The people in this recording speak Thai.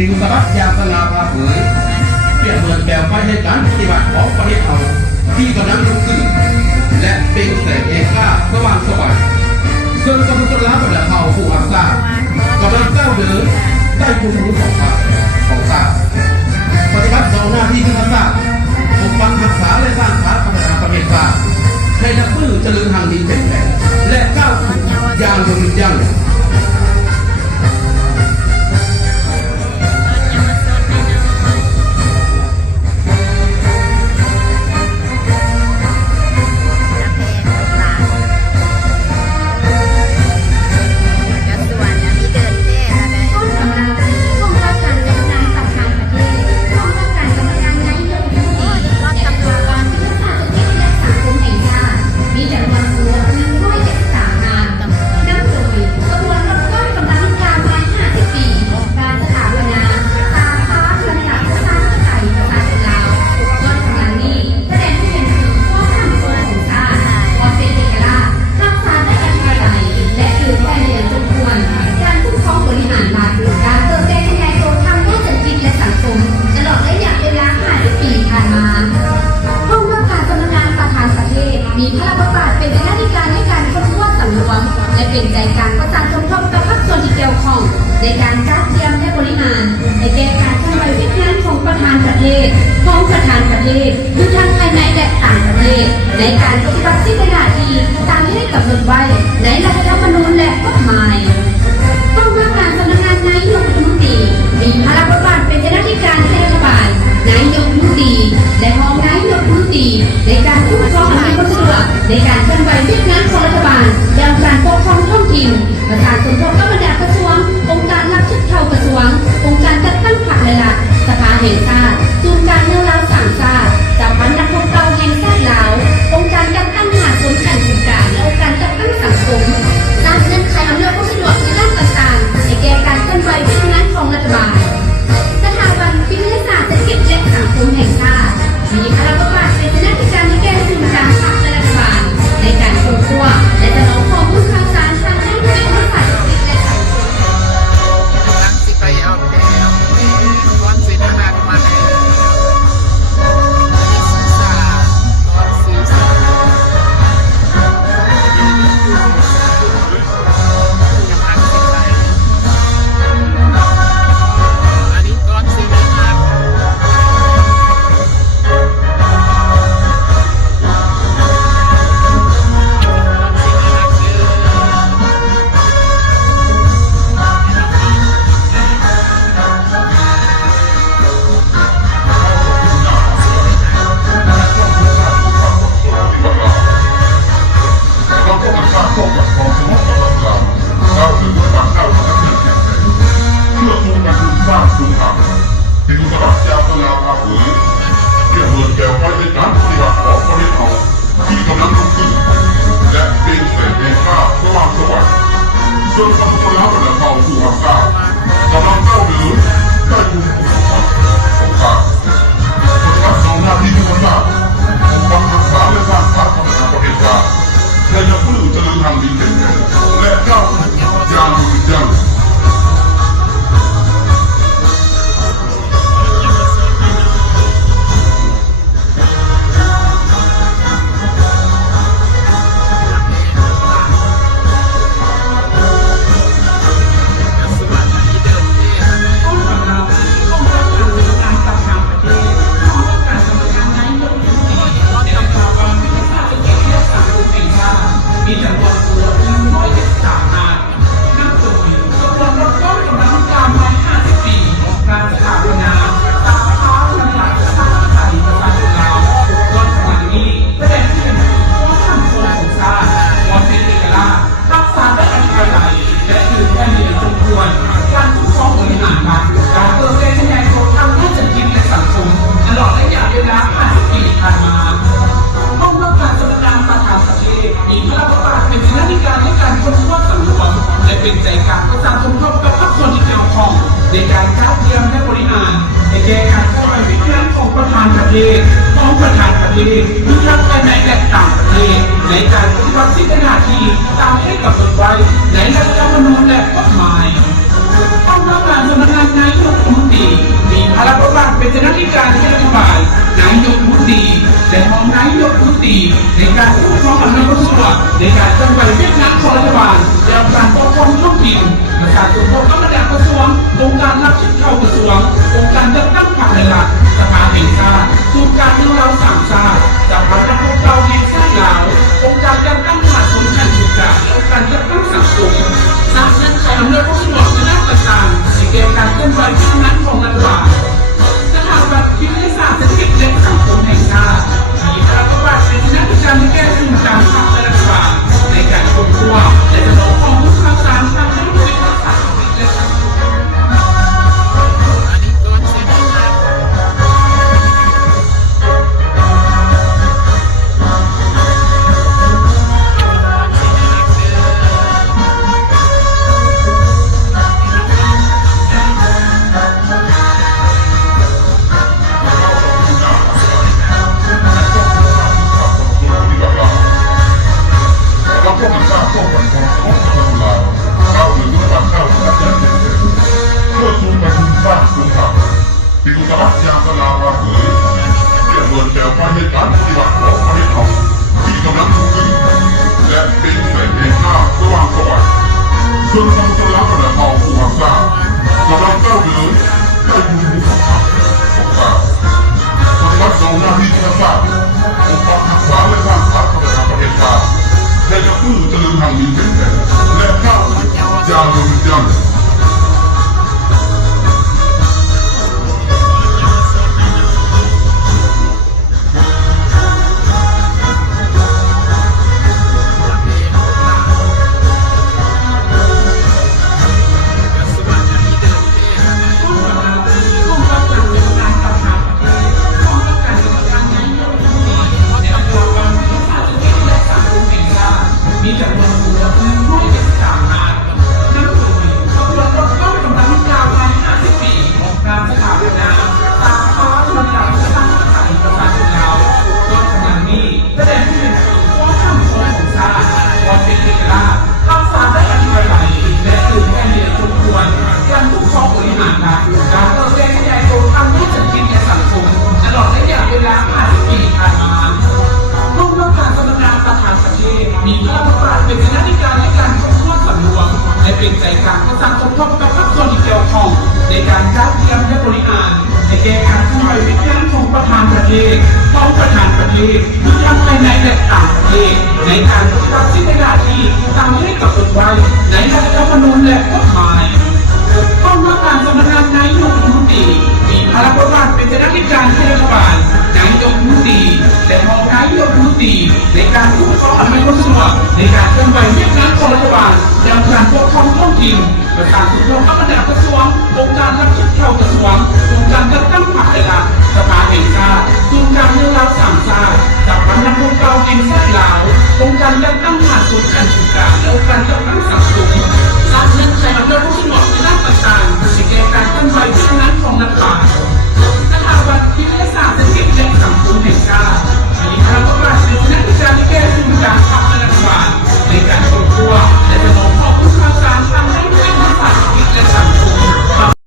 จึงสะบัดยางสง่าผ่าเผยเปรียบเหมือนแก้วไฟในการปฏิบัติของประเทศเราที่กำลังลุกขึ้นและเป็นแสงเอกล้าสว่างสวัยส่วนกำลังล้าบรรดาเผ่าผู้อาสากำลังก้าวเดินใต้ภูมิคุ้มของชาติปฏิบัติต่อหน้าที่ทักษะปกปักรักษาและสร้างฐานพัฒนาประเทศชาติให้นักปื้อเจริญทางดีเป็นแผ่นและก้าวขึ้นอย่างยืนยั่งเป็นใจกลางประสานสมทบกับภาคส่วนที่เกี่ยวข้องในการจัดเตรียมและบริหารในแก้การทำใบวิจารณ์ของประธานประเทศของประธานประเทศทั้งภายในและต่างประเทศในการปฏิบัติหน้าที่ตามที่ได้กำหนดไว้ในรัฐธรรมนูญและกฎหมายกองว่าการสำนักงานนายกรัฐมนตรีมีภาระบทบาทเป็นเจ้าหน้าที่การให้รัฐบาลนายกรัฐมนตรีและรองนายกรัฐมนตรีในการคุ้มครองผู้คนเชื่อในการเคลื่อนไหววิจารณ์ของรัฐบาลอย่างการปกครองท้องถิ่นประธานสมทบกับบรรดากระทรวงองค์การรับผิดชอบกระทรวงองค์การจัดตั้งพรรคและหลักสภาแห่งชาติศูนย์การเมืองลาวสั่งชาติสถาบันนักพบเราแห่งชาติลาวองค์การจัดตั้งมหาชนแห่งกิจการและองค์การจัดตั้งสังคมสร้างเงื่อนไขอำนวยความสะดวกในด้านต่างๆในแก่การเคลื่อนไหววิจารณ์ของรัฐบาลสถาบันวิทยาศาสตร์เศรษฐกิจและสังคมแห่งชาติมีภาระบทบาทเป็นหน้าที่การในแก้ศูนย์กลางพรรคและรัฐบาลในการควบคุมและจะน้อมข้อมูลข่าวสารทางด้านวิทยาศาสตร์และสังคมนังสิไปเอาแถวก้อนสินานมาส่วนกำลังล้าบรรดาเผ่าผู้อาสากำลังก้าวเดินใต้ภูมิคุ้มของชาติปฏิบัติต่อหน้าที่ทักษะปกปักรักษาและสร้างชาติพัฒนาประเทศชาติและจะฟื้นเจริญทางดีเป็นแผ่นและก้าวขึ้นอย่างยืนยั่งมีจำนวนตัว173นายนับโดยกำลังรถต้นกำลังการวัย50 ปีการสถาปนาสาขาขนาดสร้างไทยประชาชนลาววันขณะนี้แสดงที่เป็นวัฒนธรรมของชาติความเป็นเอกลักษณ์รักษาได้อันตรายและถือแค่ในสมควรการคุ้มครองบริหารมาการเติมเต็มขยายตัวทางด้านเศรษฐกิจและสังคมตลอดระยะเวลา50 ปีที่ผ่านมาห้องรับการสำนักงานประธานประเทศมีพระราชบัญญัติเป็นหน้าที่การในการค้นคว้าสำรวจและเป็นใจกลางประสานสมทบกับภาคส่วนที่เกี่ยวข้องในการจัดเตรียมและบริหารในแก้การเข้าไปวิจารณ์ของประธานประเทศของประธานประเทศทั้งภายในและต่างประเทศในการปฏิบัติหน้าที่ตามที่กำหนดไว้ในรัฐธรรมนูญและกฎหมายต้องรับการสำนักงานนายกรัฐมนตรี เป็นหน้าที่การที่รัฐบาลนายกรัฐมนตรีและรองนายกรัฐมนตรีในการคุ้มครองอำนาจรัฐบาลในการเคลื่อนไหวเวียดนามของรัฐบาลและการปกครองท้องถิ่นประชาชนพบกับระดับกระทรวงองค์การรับผิดชอบกระทรวงองค์การเลือกตั้งภาคหลักสภาแห่งชาติศูนย์การเมืองเราสามชาติสภาพระเราแห่งชาติลาวองค์การการตั้งหลักสำคัญสุดและองค์การเลือกตั้งสังคมสร้างเส้นทางอำนาจรัฐบาลในด้านต่างๆในเกณฑ์การเคลื่อนไหวเวียดนามของรัฐบาลสถาบันวิทยาศาสตร์เศรษฐกิจและสังคมแห่งชาติมีพระราชบัญญัติเป็นหน้าที่การแก้ไขปัญหาทางรัฐบาลในการควบคุมและสนองข้อมูลข่าวสารทางเทคโนโลยีและสังคมและ เราก็มันสร้างข้อมูลของคนลาวเราหรือว่าข้าวสารเพื่อชูประชุมสร้างสุขภาพปีกุศลยามสลาวาเผยเรียกเงินแก่ไปให้การปฏิบัติของประเทศเขาที่กำลังถูกขึ้นและเป็นแสงแห่งหน้าสว่างสวัยส่วนทางสลาวกระทองผู้หักษากำลังก้าวเดินได้อยู่ในสภาพของข้าปฏิบัติเราหน้าที่ที่สร้างองค์กรทักษะและสร้างสรรค์ประเทศชาติและจะฟื้นเจริญทางนี้เป็นแห่งและข้าวจารุณจันทร์มีจำนวนผู้ร่วม173 ล้านนั่นคือจำนวนรถต้นกำลังการภายใน50 ปีของการสถาปนาตามฟ้าระดับสร้างสรรค์ประชาชนเราต้นกำลังนี้แสดงให้เห็นถึงความมั่นคงของชาติความเป็นเอกราชรักษาได้อธิปไตยและสื่อแห่งเหตุคนควรการทุกข้อบริหารการเติบโตขยายตัวทางด้านเศรษฐกิจและสังคมตลอดระยะเวลา50 ปีผ่านมาร่วมกับการพัฒนาประธานประเทศมีพระราชบัญญัติเป็นหน้าที่การในการควบคุมสำรวมและเป็นใจกลางประสานสมทบกับภาคส่วนที่เกี่ยวข้องในการจัดเตรียมและบริหารในแก้การทำลายวิถีของประธานประเทศของประธานประเทศทุกทั้งภายในและต่างประเทศในการปกปักสิทธิหน้าที่ตามที่กำหนดไว้ในรัฐธรรมนูญและกฎหมายต้องรับการสำนักงานนายกรัฐมนตรีมีพระราชบัญญัติเป็นหน้าที่การให้รัฐบาลนายกรัฐมนตรีและรองนายกรัฐมนตรีในการคุ้มครองอำนาจรัฐบาลในการเคลื่อนไหวเวียดนามของรัฐบาลยังการปกครองท้องถิ่นประสานทุกองค์การกระทรวงองค์การรับผิดชอบกระทรวงองค์การจัดตั้งพรรคหลักสภาแห่งชาติ